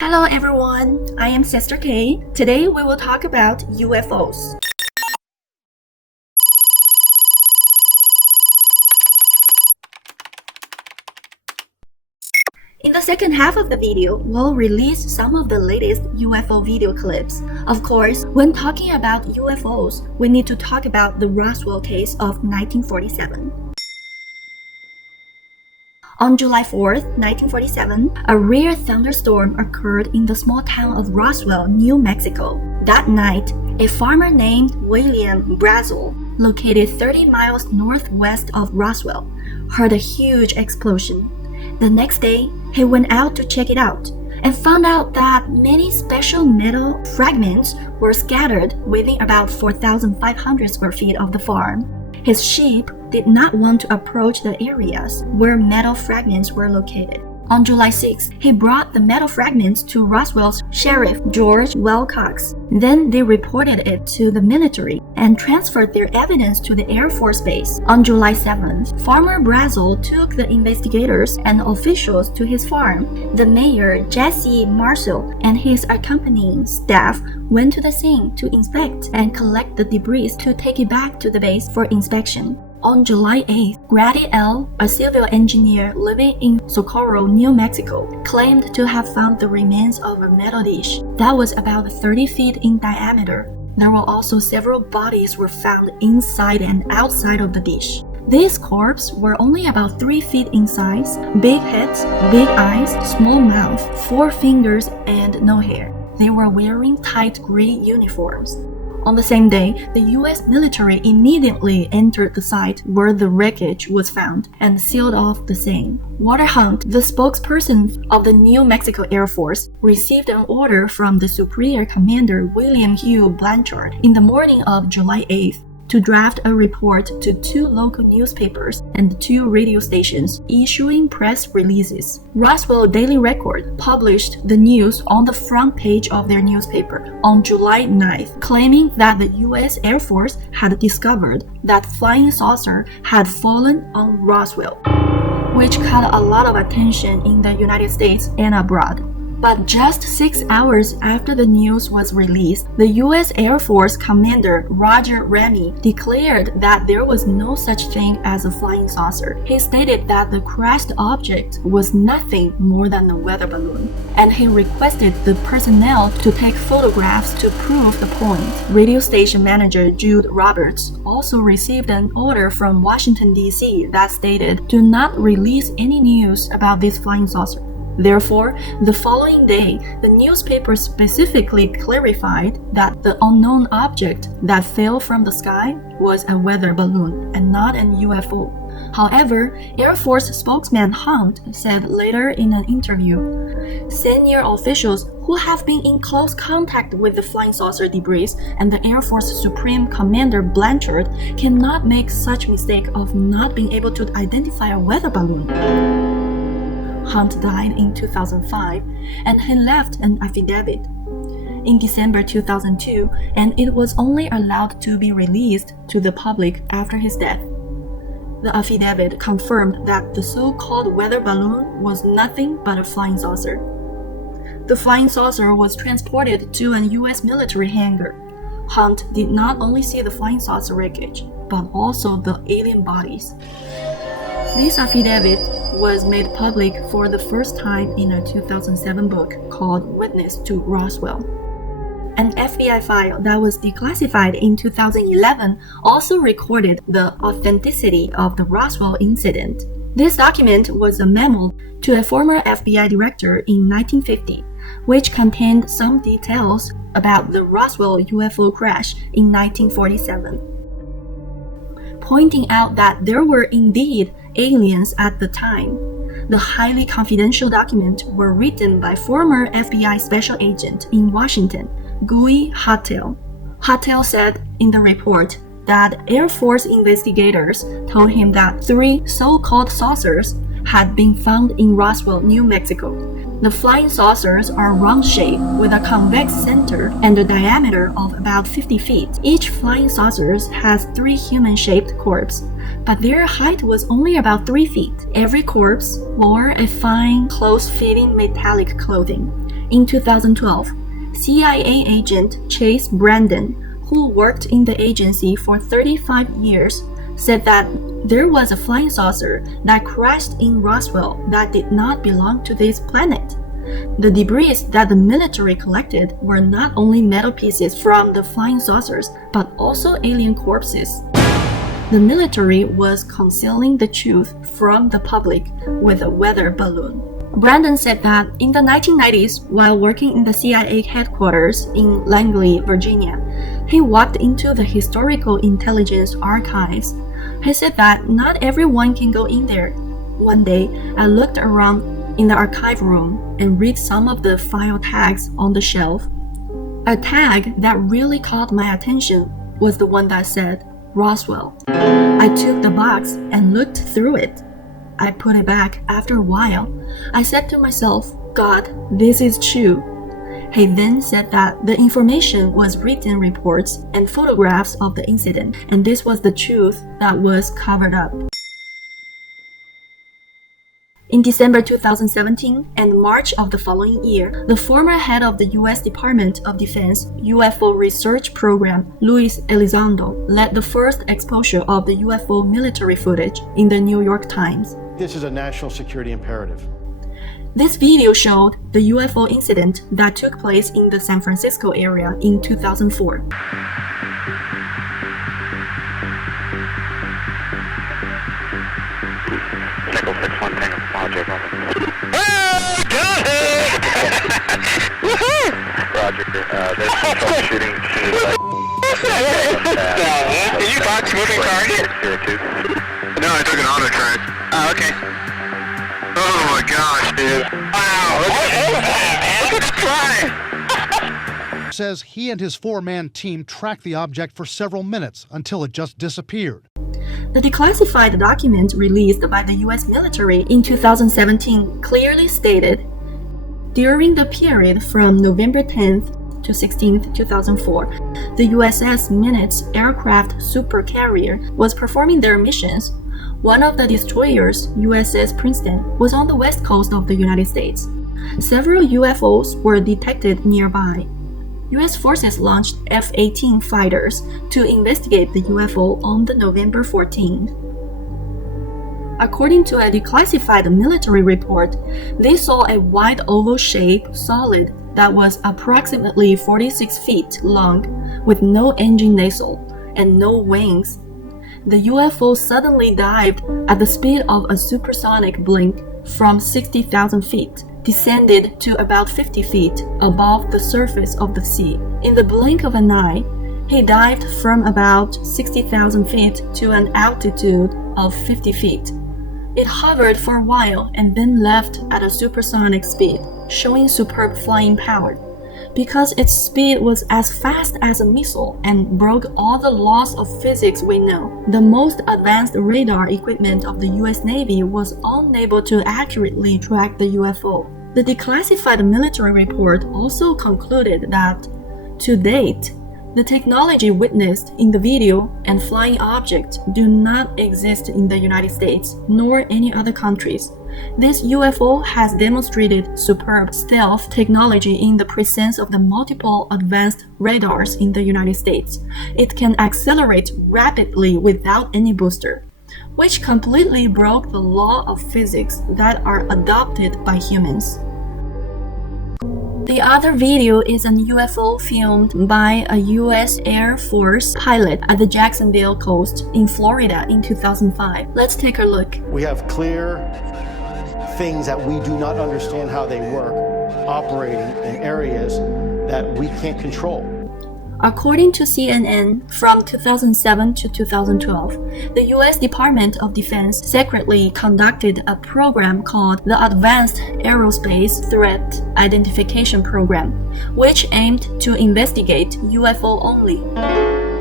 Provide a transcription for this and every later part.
Hello everyone, I am Sister K. Today we will talk about UFOs. In the second half of the video, we'll release some of the latest UFO video clips. Of course, when talking about UFOs, we need to talk about the Roswell case of 1947. On July 4th, 1947, a rare thunderstorm occurred in the small town of Roswell, New Mexico. That night, a farmer named William Brazel, located 30 miles northwest of Roswell, heard a huge explosion. The next day, he went out to check it out and found out that many special metal fragments were scattered within about 4,500 square feet of the farm. His sheep did not want to approach the areas where metal fragments were located. On July 6, he brought the metal fragments to Roswell's sheriff, George Wilcox. Then they reported it to the military and transferred their evidence to the Air Force Base. On July 7th, Farmer Brazel took the investigators and officials to his farm. The mayor, Jesse Marshall, and his accompanying staff went to the scene to inspect and collect the debris to take it back to the base for inspection. On July 8th, Grady L., a civil engineer living in Socorro, New Mexico, claimed to have found the remains of a metal dish that was about 30 feet in diameter. There were also several bodies were found inside and outside of the dish. These corpses were only about 3 feet in size, big heads, big eyes, small mouth, 4 fingers, and no hair. They were wearing tight gray uniforms. On the same day, the U.S. military immediately entered the site where the wreckage was found and sealed off the scene. Walter Hunt, the spokesperson of the New Mexico Air Force, received an order from the Superior Commander William Hugh Blanchard in the morning of July 8th to draft a report to 2 local newspapers and 2 radio stations, issuing press releases. Roswell Daily Record published the news on the front page of their newspaper on July 9th, claiming that the U.S. Air Force had discovered that flying saucer had fallen on Roswell, which caught a lot of attention in the United States and abroad. But just 6 hours after the news was released, the U.S. Air Force Commander Roger Ramey declared that there was no such thing as a flying saucer. He stated that the crashed object was nothing more than a weather balloon, and he requested the personnel to take photographs to prove the point. Radio station manager Jude Roberts also received an order from Washington, D.C. that stated, "Do not release any news about this flying saucer." Therefore, the following day, the newspaper specifically clarified that the unknown object that fell from the sky was a weather balloon and not an UFO. However, Air Force spokesman Hunt said later in an interview, "Senior officials who have been in close contact with the flying saucer debris and the Air Force Supreme Commander Blanchard cannot make such mistake of not being able to identify a weather balloon." Hunt died in 2005, and he left an affidavit in December 2002, and it was only allowed to be released to the public after his death. The affidavit confirmed that the so-called weather balloon was nothing but a flying saucer. The flying saucer was transported to a U.S. military hangar. Hunt did not only see the flying saucer wreckage, but also the alien bodies. This affidavit was made public for the first time in a 2007 book called Witness to Roswell. An FBI file that was declassified in 2011 also recorded the authenticity of the Roswell incident. This document was a memo to a former FBI director in 1950, which contained some details about the Roswell UFO crash in 1947, pointing out that there were indeed aliens at the time. The highly confidential documents were written by former FBI special agent in Washington, Guy Hartel. Hartel said in the report that Air Force investigators told him that 3 so-called saucers had been found in Roswell, New Mexico. The flying saucers are round-shaped with a convex center and a diameter of about 50 feet. Each flying saucer has 3 human-shaped corpses, but their height was only about 3 feet. Every corpse wore a fine, close-fitting metallic clothing. In 2012, CIA agent Chase Brandon, who worked in the agency for 35 years, said that there was a flying saucer that crashed in Roswell that did not belong to this planet. The debris that the military collected were not only metal pieces from the flying saucers, but also alien corpses. The military was concealing the truth from the public with a weather balloon. Brandon said that in the 1990s, while working in the CIA headquarters in Langley, Virginia, he walked into the Historical Intelligence Archives. He said that not everyone can go in there. One day, I looked around in the archive room and read some of the file tags on the shelf. A tag that really caught my attention was the one that said Roswell. I took the box and looked through it. I put it back after a while. I said to myself, God, this is Chiu. He then said that the information was written reports and photographs of the incident, and this was the truth that was covered up. In December 2017 and March of the following year, the former head of the U.S. Department of Defense UFO Research Program, Elizondo, led the first exposure of the UFO military footage in the New York Times. This is a national security imperative. This video showed the UFO incident that took place in the San Francisco area in 2004. Roger, there's some troubleshooting. Did you box moving target? No, I took an auto track. Oh, okay. Oh my gosh, dude. Wow, look at the fly. Says he and his four-man team tracked the object for several minutes until it just disappeared. The declassified document released by the U.S. military in 2017 clearly stated, during the period from November 10th to 16th, 2004, the USS Minutes aircraft supercarrier was performing their missions. One of the destroyers, USS Princeton, was on the west coast of the United States. Several UFOs were detected nearby. U.S. forces launched F-18 fighters to investigate the UFO on the November 14th. According to a declassified military report, they saw a wide oval-shaped solid that was approximately 46 feet long, with no engine nacelle and no wings. The UFO suddenly dived at the speed of a supersonic blink from 60,000 feet, descended to about 50 feet above the surface of the sea. In the blink of an eye, he dived from about 60,000 feet to an altitude of 50 feet. It hovered for a while and then left at a supersonic speed, showing superb flying power. Because its speed was as fast as a missile and broke all the laws of physics we know, the most advanced radar equipment of the US Navy was unable to accurately track the UFO. The declassified military report also concluded that, to date, the technology witnessed in the video and flying object do not exist in the United States nor any other countries. This UFO has demonstrated superb stealth technology in the presence of the multiple advanced radars in the United States. It can accelerate rapidly without any booster, which completely broke the law of physics that are adopted by humans. The other video is an UFO filmed by a U.S. Air Force pilot at the Jacksonville coast in Florida in 2005. Let's take a look. We have clear things that we do not understand how they work, operating in areas that we can't control. According to CNN, from 2007 to 2012, the U.S. Department of Defense secretly conducted a program called the Advanced Aerospace Threat Identification Program, which aimed to investigate UFO only.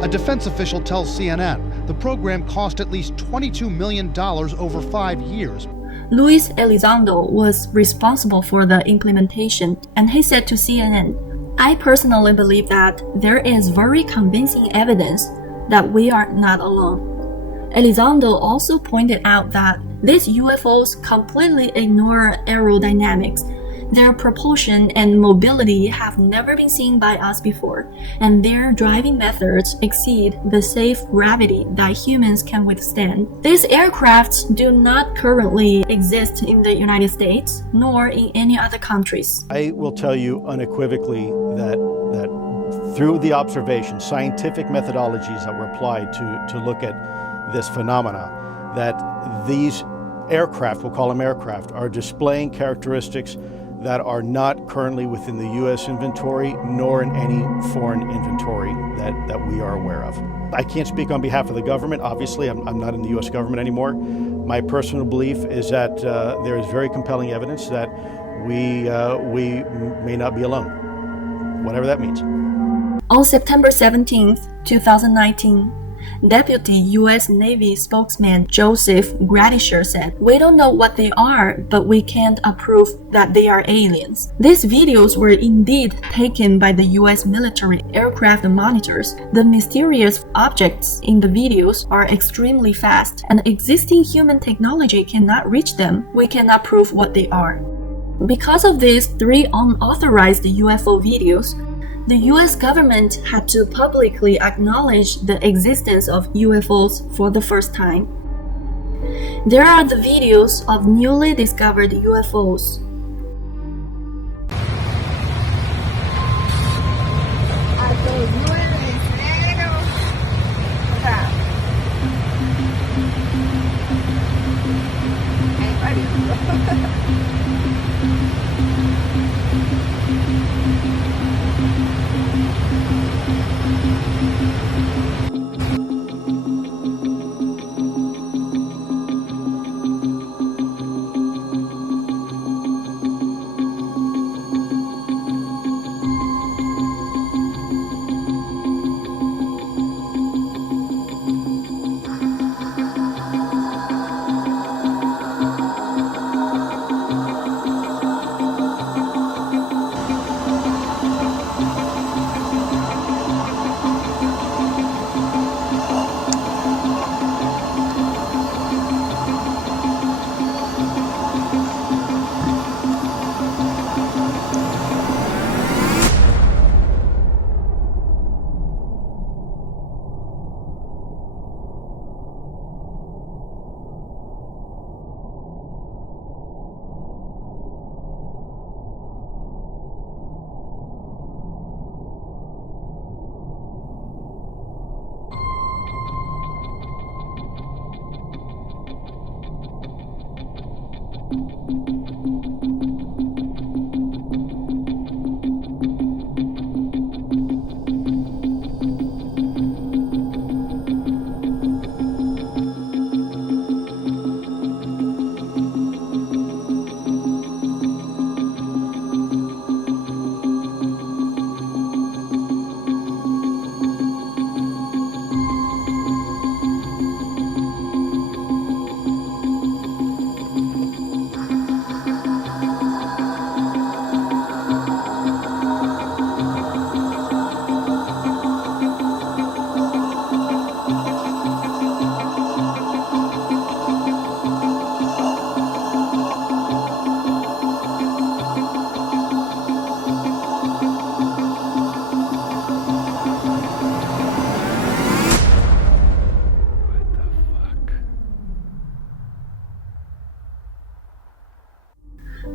A defense official tells CNN the program cost at least $22 million over 5 years. Elizondo was responsible for the implementation, and he said to CNN, I personally believe that there is very convincing evidence that we are not alone. Elizondo also pointed out that these UFOs completely ignore aerodynamics. Their propulsion and mobility have never been seen by us before, and their driving methods exceed the safe gravity that humans can withstand. These aircrafts do not currently exist in the United States, nor in any other countries. I will tell you unequivocally that through the observations, scientific methodologies that were applied to look at this phenomena, that these aircraft, we'll call them aircraft, are displaying characteristics that are not currently within the U.S. inventory, nor in any foreign inventory that we are aware of. I can't speak on behalf of the government. Obviously, I'm not in the U.S. government anymore. My personal belief is that there is very compelling evidence that we may not be alone, whatever that means. On September 17, 2019, Deputy U.S. Navy spokesman Joseph Gradisher said, "We don't know what they are, but we can't approve that they are aliens." These videos were indeed taken by the U.S. military aircraft monitors. The mysterious objects in the videos are extremely fast, and existing human technology cannot reach them. We cannot prove what they are. Because of these 3 unauthorized UFO videos, the US government had to publicly acknowledge the existence of UFOs for the first time. There are the videos of newly discovered UFOs.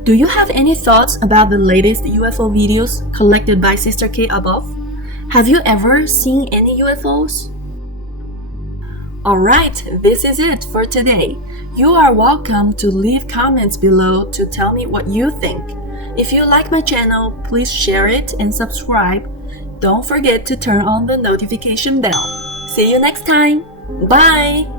Do you have any thoughts about the latest UFO videos collected by Sister K above? Have you ever seen any UFOs? Alright, this is it for today. You are welcome to leave comments below to tell me what you think. If you like my channel, please share it and subscribe. Don't forget to turn on the notification bell. See you next time. Bye!